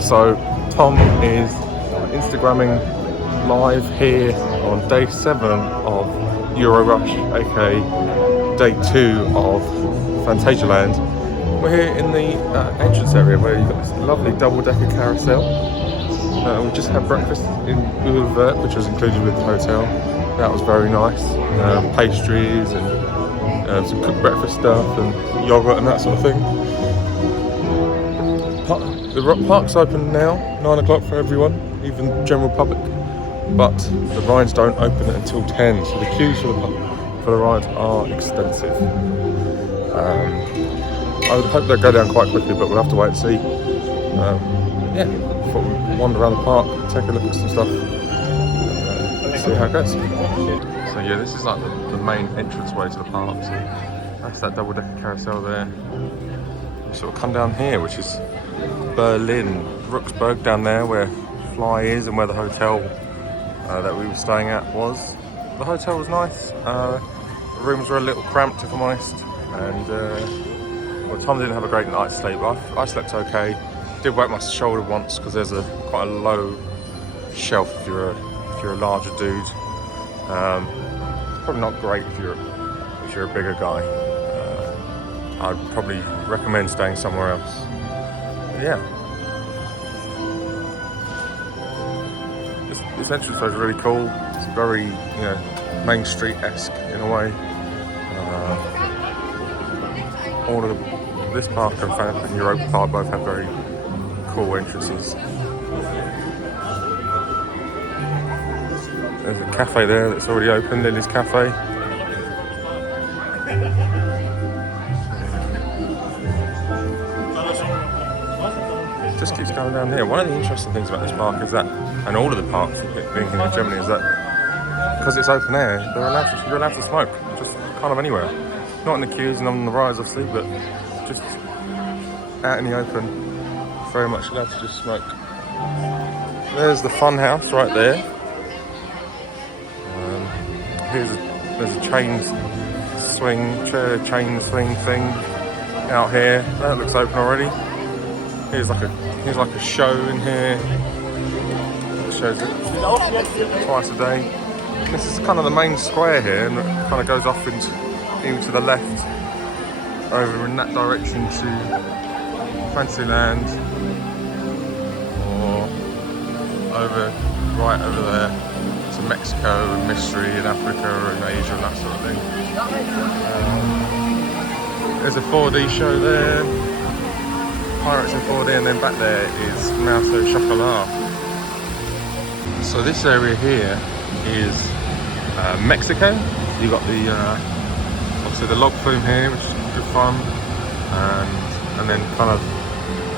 So Tom is Instagramming live here on day 7 of Euro Rush, aka day 2 of Phantasialand. We're here in the entrance area where you've got this lovely double-decker carousel. We just had breakfast in Boulevard, which was included with the hotel. That was very nice. Pastries and some cooked breakfast stuff and yogurt and that sort of thing. The park's open now, 9 o'clock for everyone, even general public. But the rides don't open until 10, so the queues for the rides are extensive. I would hope they'll go down quite quickly, but we'll have to wait and see. Yeah, thought we'd wander around the park, take a look at some stuff, see how it goes. So yeah, this is like the main entranceway to the park. So that's that double-decker carousel there. You sort of come down here, which is Berlin, Rooksburg down there, where Fly is and where the hotel that we were staying at was. The hotel was nice. The rooms were a little cramped, if I'm honest, and well, Tom didn't have a great night's sleep. I slept okay. Did whack my shoulder once because there's quite a low shelf if you're a larger dude. Probably not great if you're a bigger guy. I'd probably recommend staying somewhere else. But yeah, this entrance is really cool. It's very, Main Street-esque in a way. All of this park and Europa Park both have very cool entrances. There's a cafe there that's already open, Lily's Cafe. Just keeps going down here. One of the interesting things about this park is that, and all of the parks being here in Germany, is that because it's open air, you're allowed to smoke just kind of anywhere. Not in the queues and on the rides, obviously, but just out in the open, very much allowed to just smoke. There's the fun house right there. There's a chain swing thing out here. That looks open already. Here's like a show in here. It shows it twice a day. This is kind of the main square here, and it kind of goes off into to the left, over in that direction to Fantastically, or right over there to Mexico and Mystery and Africa and Asia and that sort of thing. There's a 4D show there, Pirates in 4D, and then back there is Mouse au Chocolat. So this area here is Mexico. You got the obviously the log flume here, which is good fun, and then kind of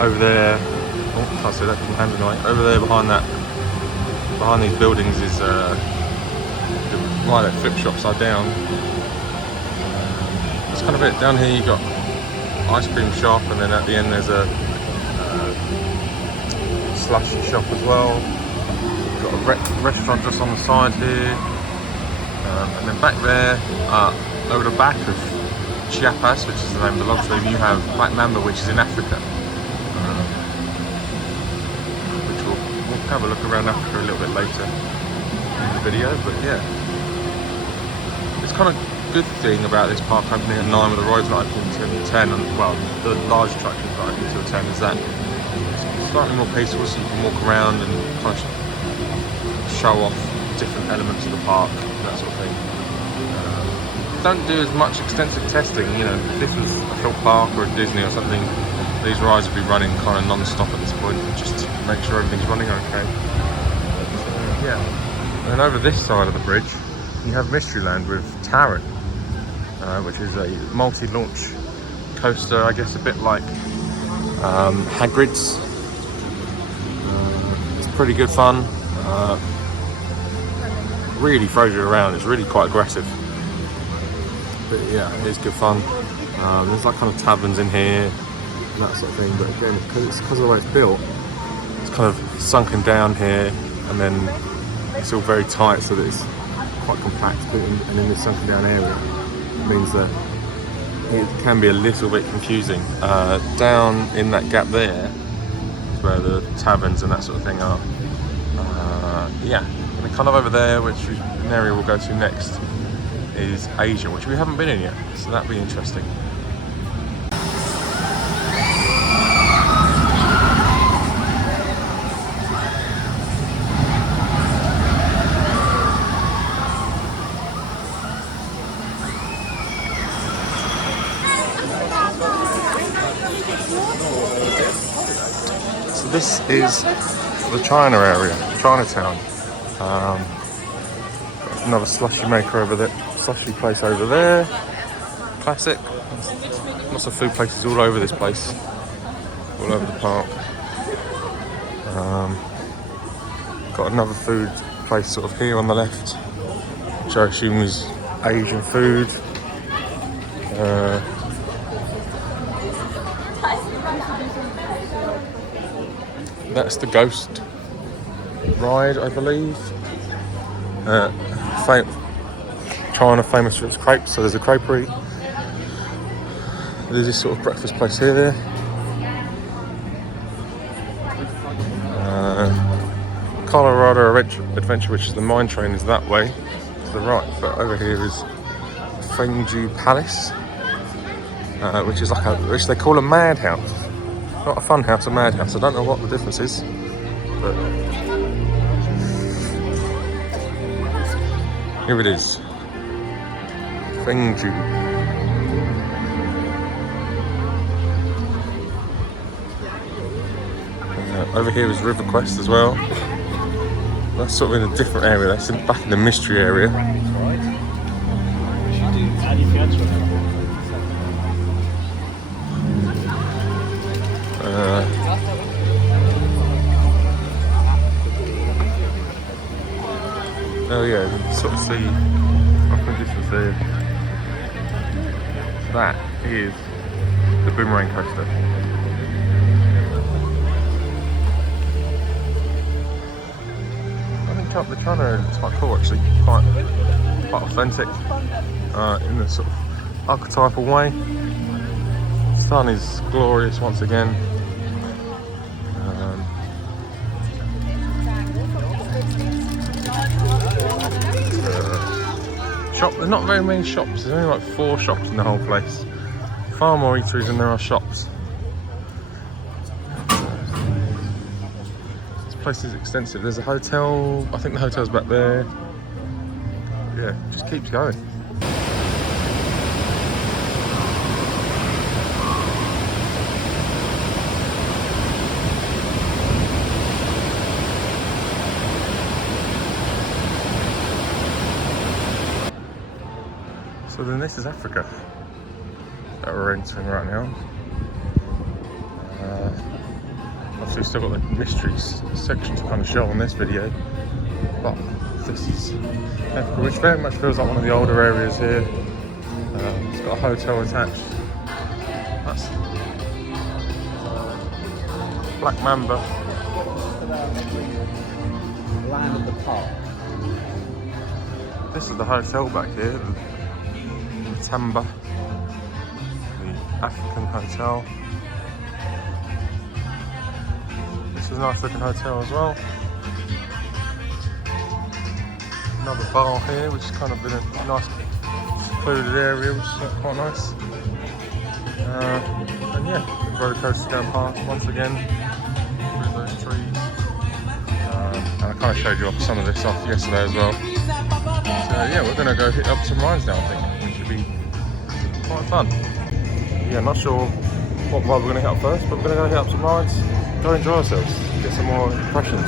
over there. Oh, can't see that from the hand tonight. Over there behind these buildings is the that flip shop upside down. That's kind of it. Down here you got ice cream shop, and then at the end there's a slushy shop as well. You've got a restaurant just on the side here, and then back there, over the back of Chiapas, which is the name of the log flume, you have Black Mamba, which is in Africa. Which we'll have a look around Africa a little bit later in the video, but yeah. It's kind of good thing about this park opening at 9 with the rides not opening until 10, and well, the large attractions not opening until 10, is that it's slightly more peaceful, so you can walk around and kind of show off different elements of the park, that sort of thing. Don't do as much extensive testing, if this was a Phil Park or a Disney or something, these rides would be running kind of non-stop at this point, just to make sure everything's running okay. But, yeah. And then over this side of the bridge, you have Mysteryland with Taron, which is a multi-launch coaster, I guess a bit like Hagrid's. It's pretty good fun. Really throws you around, it's really quite aggressive. But yeah, it's good fun. There's like kind of taverns in here and that sort of thing, but again, because of the way it's built, it's kind of sunken down here, and then it's all very tight so that it's quite compact, and in this sunken down area it means that it can be a little bit confusing. Down in that gap there where the taverns and that sort of thing are. Yeah, and kind of over there, which is an area we'll go to next, is Asia, which we haven't been in yet, so that'll be interesting. So this is the China area, Chinatown. Got another slushy maker over there, slushy place over there. Classic. Lots of food places all over this place, all over the park. Got another food place sort of here on the left, which I assume is Asian food. That's the Ghost ride, I believe. China famous for its crepes, so there's a creperie. There's this sort of breakfast place here. Colorado Adventure, which is the mine train, is that way to the right, but over here is Fengju Palace, which is which they call a madhouse. Not a fun house, a madhouse. I don't know what the difference is, but here it is. Fengju. Over here is River Quest as well. That's sort of in a different area. That's back in the mystery area. Oh yeah, you can sort of see up in the distance there. That is the boomerang coaster. I think the China area is quite cool actually, quite authentic in a sort of archetypal way. The sun is glorious once again. There's not very many shops, there's only like 4 shops in the whole place. Far more eateries than there are shops. This place is extensive. There's a hotel, I think the hotel's back there. Yeah, it just keeps going. So then this is Africa that we're entering right now. Obviously we've still got the mysteries section to kind of show on this video, but this is Africa, which very much feels like one of the older areas here. It's got a hotel attached. That's Black Mamba. Land of the park. This is the hotel back here. Tamba, the African hotel. This is a nice looking hotel as well. Another bar here, which is kind of in a nice secluded area, which is quite nice. And yeah, the roller coaster going past once again through those trees. And I kind of showed you off some of this off yesterday as well. So yeah, we're going to go hit up some rides now, I think. Be quite fun. Yeah, not sure what ride we're going to hit up first, but we're going to go hit up some rides, go enjoy ourselves, get some more impressions.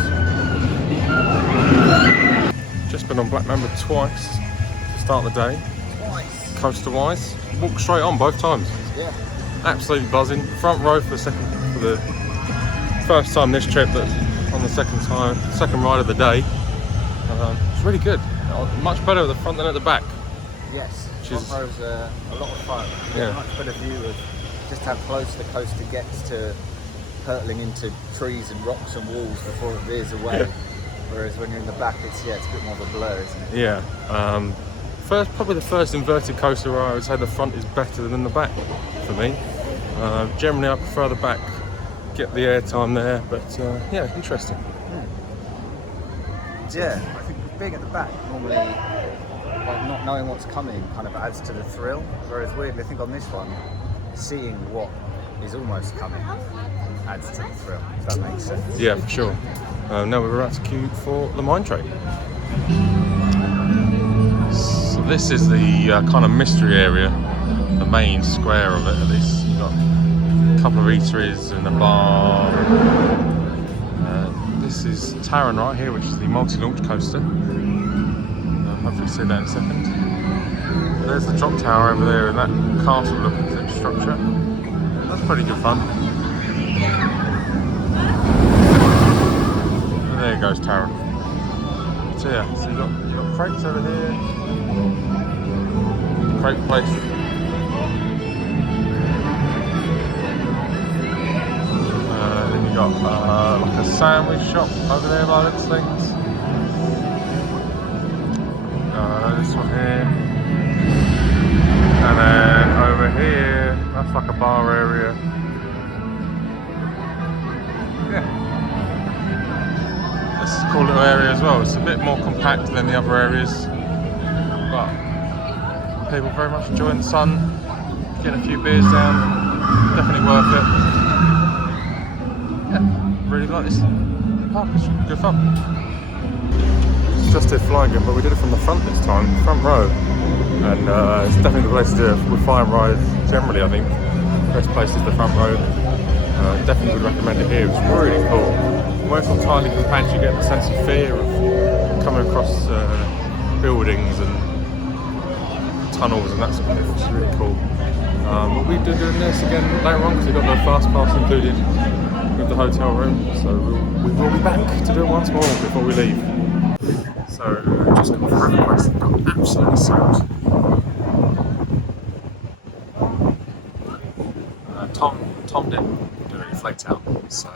Just been on Black Mamba twice to start the day. Twice. Coaster wise, walked straight on both times. Yeah. Absolutely buzzing. Front row for the first time this trip, but on the second ride of the day. It's really good. Much better at the front than at the back. Yes. Front row's a lot of fun. You get a much better view of just how close the coaster gets to hurtling into trees and rocks and walls before it veers away. Yeah. Whereas when you're in the back, it's a bit more of a blur, isn't it? Yeah. Probably the first inverted coaster where I would say the front is better than the back for me. Generally, I prefer the back get the airtime there, but yeah, interesting. Yeah, I think being at the back normally, like not knowing what's coming, kind of adds to the thrill. Whereas weirdly, I think on this one, seeing what is almost coming adds to the thrill. If that makes sense. Yeah, for sure. Now we're about to queue for the mine train. So this is the kind of mystery area, the main square of it at least. You've got a couple of eateries and a bar. This is Taron right here, which is the multi-launch coaster. Hopefully see that in a second. There's the drop tower over there in that castle-looking structure. That's pretty good fun. And there goes Taron. So yeah, so you've got crates over here. Crate place. Then you got like a sandwich shop over there by the looks of things. This one here. And then over here, that's like a bar area. Yeah. This is a cool little area as well. It's a bit more compact than the other areas. But people very much enjoying the sun, getting a few beers down. Definitely worth it. Yeah, really like this park. It's good fun. Just did flying again, but we did it from the front this time, front row. And it's definitely the place to do it. With flying rides, generally I think, the best place is the front row. Definitely would recommend it here. It's really cool. When it's entirely compact, you get the sense of fear of coming across buildings and tunnels and that sort of thing, which is really cool. But we've been doing this again later on because we've got the fast pass included with the hotel room. So we will be back to do it once more before we leave. So just got a request and got absolutely soaked. Tom didn't do any flaked out, so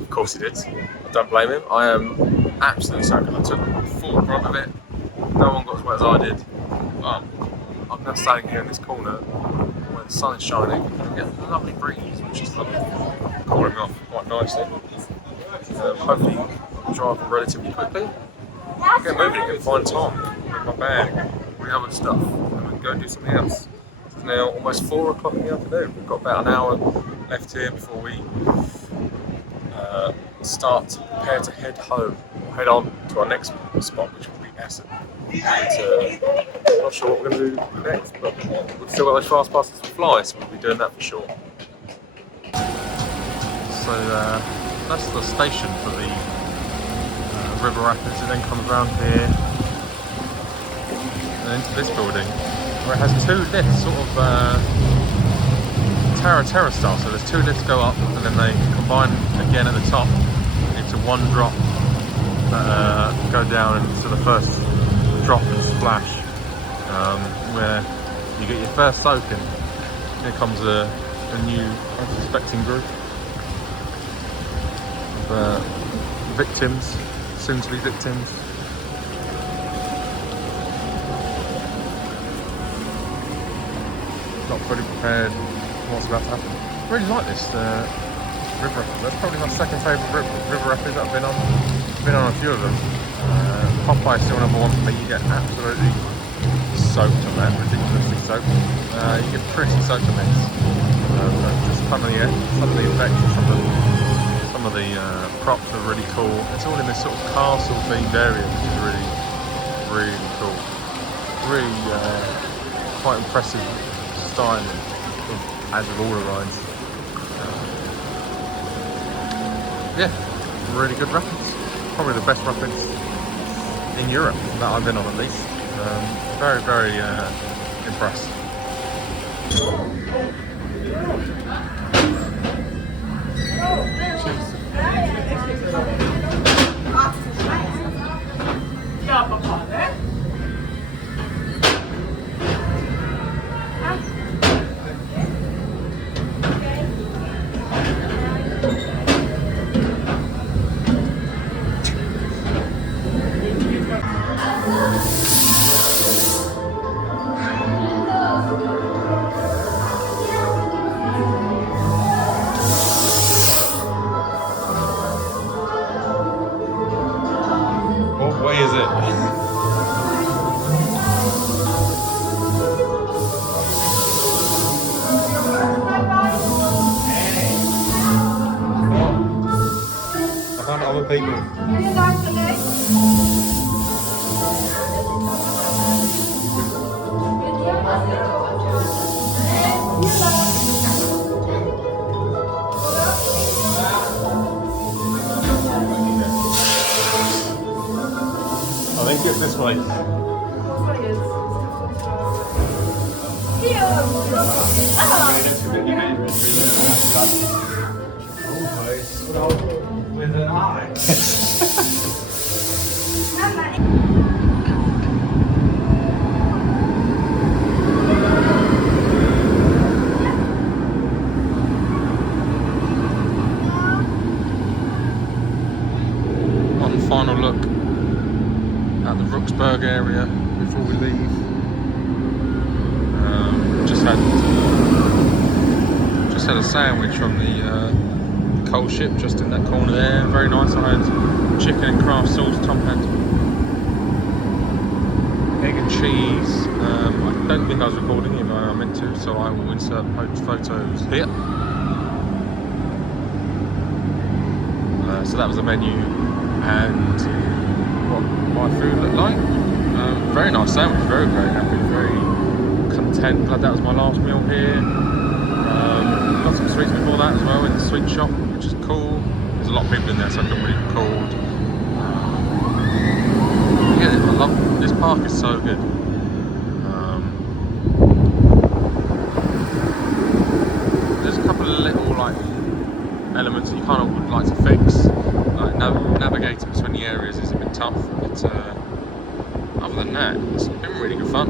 of course he did. I don't blame him. I am absolutely soaking. I took full brunt of it. No one got as wet as I did. I'm now standing here in this corner where the sun is shining and we get a lovely breeze, which is lovely, cooling me off quite nicely. Hopefully drive relatively quickly. Get moving again, find Tom, with my bag, all the other stuff, and we can go and do something else. It's now almost 4 o'clock in the afternoon. We've got about an hour left here before we start to prepare to head home, or head on to our next spot, which will be Essen. And, I'm not sure what we're going to do next, but we've still got those fast passes to fly, so we'll be doing that for sure. So that's the station for the river rapids. It then comes around here and into this building where it has 2 lifts, sort of Terra style. So there's 2 lifts go up and then they combine again at the top into one drop that go down into the first drop and splash, where you get your first soaking. Here comes a new unsuspecting group of victims, soon to be victims. Not fully prepared for what's about to happen. I really like this river rapid. That's probably my second favourite river rapid that I've been on. I've been on a few of them. Popeye is still number 1 for me. You get absolutely soaked on that, ridiculously soaked. You get pretty soaked on this. Just some of the effects, some of the props are really cool. It's all in this sort of castle themed area, which is really, really cool. Really quite impressive style, as with all the rides. Yeah, really good rapids. Probably the best rapids in Europe that I've been on, at least. Very, very impressed. other people. I think it's this way. With an eye. One final look at the Rooksburg area before we leave. Just had a sandwich from the coal ship just in that corner there. Very nice. I had chicken and craft sauce. Tom had egg and cheese. I don't think I was recording it, but I meant to, so I will insert photos here. So that was the menu and what my food looked like. Very nice sandwich, very happy, very content. Glad that was my last meal here. Got some sweets before that as well in the sweet shop, which is cool. There's a lot of people in there, so I couldn't really record. Yeah, I love this park. Is so good. There's a couple of little like elements that you kind of would like to fix. Like navigating between the areas is a bit tough, but other than that, it's been really good fun.